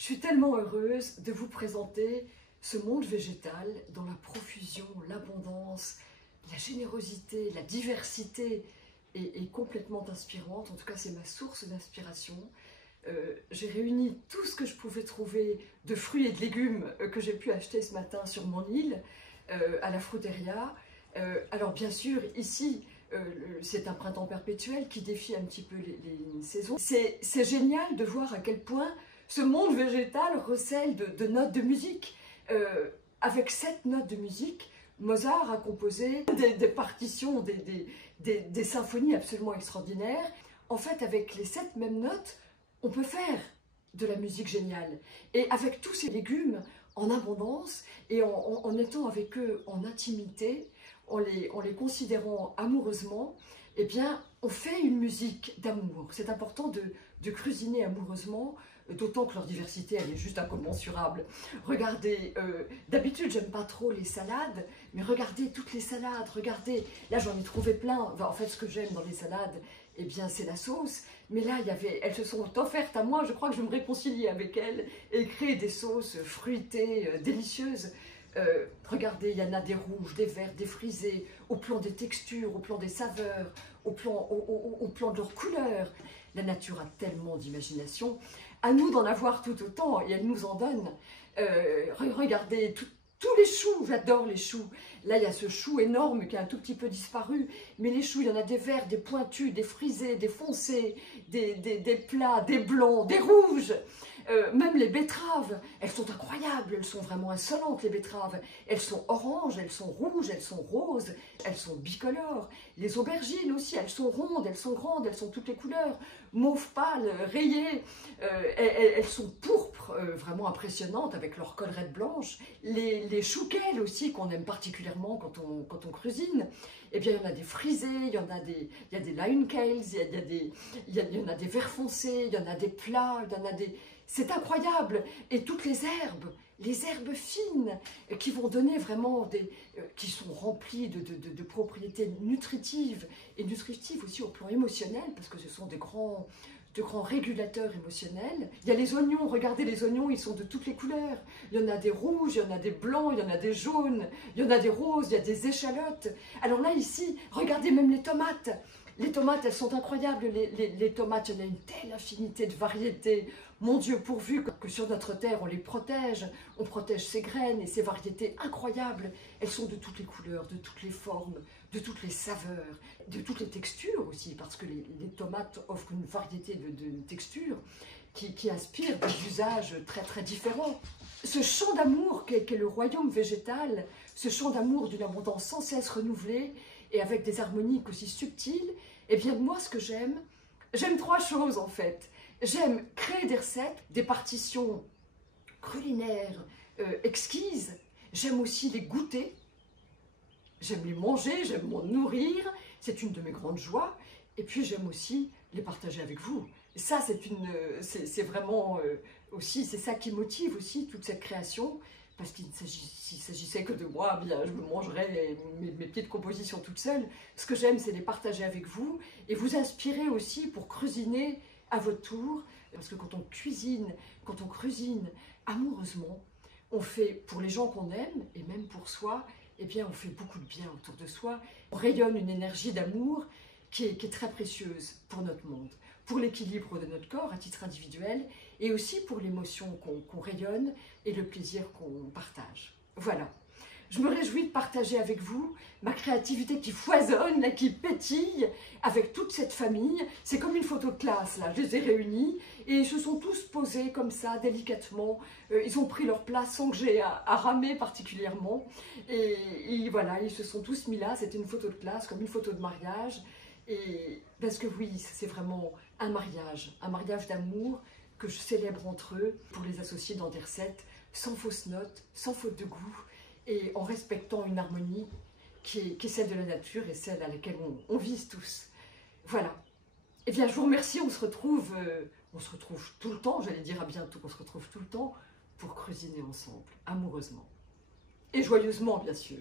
Je suis tellement heureuse de vous présenter ce monde végétal dont la profusion, l'abondance, la générosité, la diversité est complètement inspirante. En tout cas, c'est ma source d'inspiration. J'ai réuni tout ce que je pouvais trouver de fruits et de légumes que j'ai pu acheter ce matin sur mon île, à la Fruteria. Alors bien sûr, ici, c'est un printemps perpétuel qui défie un petit peu les saisons. C'est génial de voir à quel point ce monde végétal recèle de notes de musique. Avec 7 notes de musique, Mozart a composé des partitions, des symphonies absolument extraordinaires. En fait, avec les 7 mêmes notes, on peut faire de la musique géniale. Et avec tous ces légumes en abondance et en étant avec eux en intimité, en les considérant amoureusement, eh bien, on fait une musique d'amour. C'est important de cuisiner amoureusement, d'autant que leur diversité, elle est juste incommensurable. Regardez, d'habitude, j'aime pas trop les salades, mais regardez toutes les salades, regardez, là j'en ai trouvé plein. Enfin, en fait, ce que j'aime dans les salades, eh bien, c'est la sauce. Mais là, elles se sont offertes à moi, je crois que je vais me réconcilier avec elles et créer des sauces fruitées, délicieuses. Regardez, il y en a des rouges, des verts, des frisés, au plan des textures, au plan des saveurs, au plan de leurs couleurs. La nature a tellement d'imagination. À nous d'en avoir tout autant, et elle nous en donne. Regardez, tous les choux, j'adore les choux. Là, il y a ce chou énorme qui a un tout petit peu disparu, mais les choux, il y en a des verts, des pointus, des frisés, des foncés, des plats, des blancs, des rouges. Même les betteraves, elles sont incroyables, elles sont vraiment insolentes les betteraves. Elles sont oranges, elles sont rouges, elles sont roses, elles sont bicolores. Les aubergines aussi, elles sont rondes, elles sont grandes, elles sont toutes les couleurs. Mauve pâle, rayées, elles sont pourpres, vraiment impressionnantes avec leur collerette blanche. Les chouquelles aussi qu'on aime particulièrement quand on cuisine. Eh bien, il y en a des frisés, il y a des lionecales, il y en a des verts foncés, il y en a des plats, il y en a des... C'est incroyable. Et toutes les herbes fines qui vont donner vraiment qui sont remplies de propriétés nutritives et nutritives aussi au plan émotionnel, parce que ce sont de grands régulateurs émotionnels. Il y a les oignons, regardez les oignons, ils sont de toutes les couleurs. Il y en a des rouges, il y en a des blancs, il y en a des jaunes, il y en a des roses, il y a des échalotes. Alors là, ici, regardez même les tomates. Les tomates, elles sont incroyables, les tomates, il y en a une telle infinité de variétés. Mon Dieu, pourvu que sur notre terre, on les protège, on protège ces graines et ces variétés incroyables. Elles sont de toutes les couleurs, de toutes les formes, de toutes les saveurs, de toutes les textures aussi, parce que les tomates offrent une variété de textures qui inspirent des usages très très différents. Ce champ d'amour qu'est le royaume végétal, ce champ d'amour d'une abondance sans cesse renouvelée, et avec des harmoniques aussi subtiles, eh bien moi ce que j'aime 3 choses en fait. J'aime créer des recettes, des partitions culinaires exquises, j'aime aussi les goûter, j'aime les manger, j'aime m'en nourrir, c'est une de mes grandes joies, et puis j'aime aussi les partager avec vous. Et ça c'est vraiment aussi, c'est ça qui motive aussi toute cette création. Parce qu'il s'agissait que de moi, bien, je me mangerais mes petites compositions toute seule. Ce que j'aime, c'est les partager avec vous et vous inspirer aussi pour cuisiner à votre tour. Parce que quand on cuisine amoureusement, on fait pour les gens qu'on aime et même pour soi, eh bien, on fait beaucoup de bien autour de soi. On rayonne une énergie d'amour qui est très précieuse pour notre monde, pour l'équilibre de notre corps à titre individuel et aussi pour l'émotion qu'on rayonne et le plaisir qu'on partage. Voilà, je me réjouis de partager avec vous ma créativité qui foisonne, là, qui pétille avec toute cette famille. C'est comme une photo de classe, là, je les ai réunis et ils se sont tous posés comme ça, délicatement. Ils ont pris leur place sans que j'aie à ramer particulièrement. Et voilà, ils se sont tous mis là, c'était une photo de classe, comme une photo de mariage. Et parce que oui, c'est vraiment un mariage d'amour que je célèbre entre eux pour les associer dans des recettes sans fausses notes, sans faute de goût et en respectant une harmonie qui est celle de la nature et celle à laquelle on vise tous. Voilà. Eh bien, je vous remercie, on se retrouve tout le temps, j'allais dire à bientôt, on se retrouve tout le temps pour cuisiner ensemble, amoureusement et joyeusement bien sûr.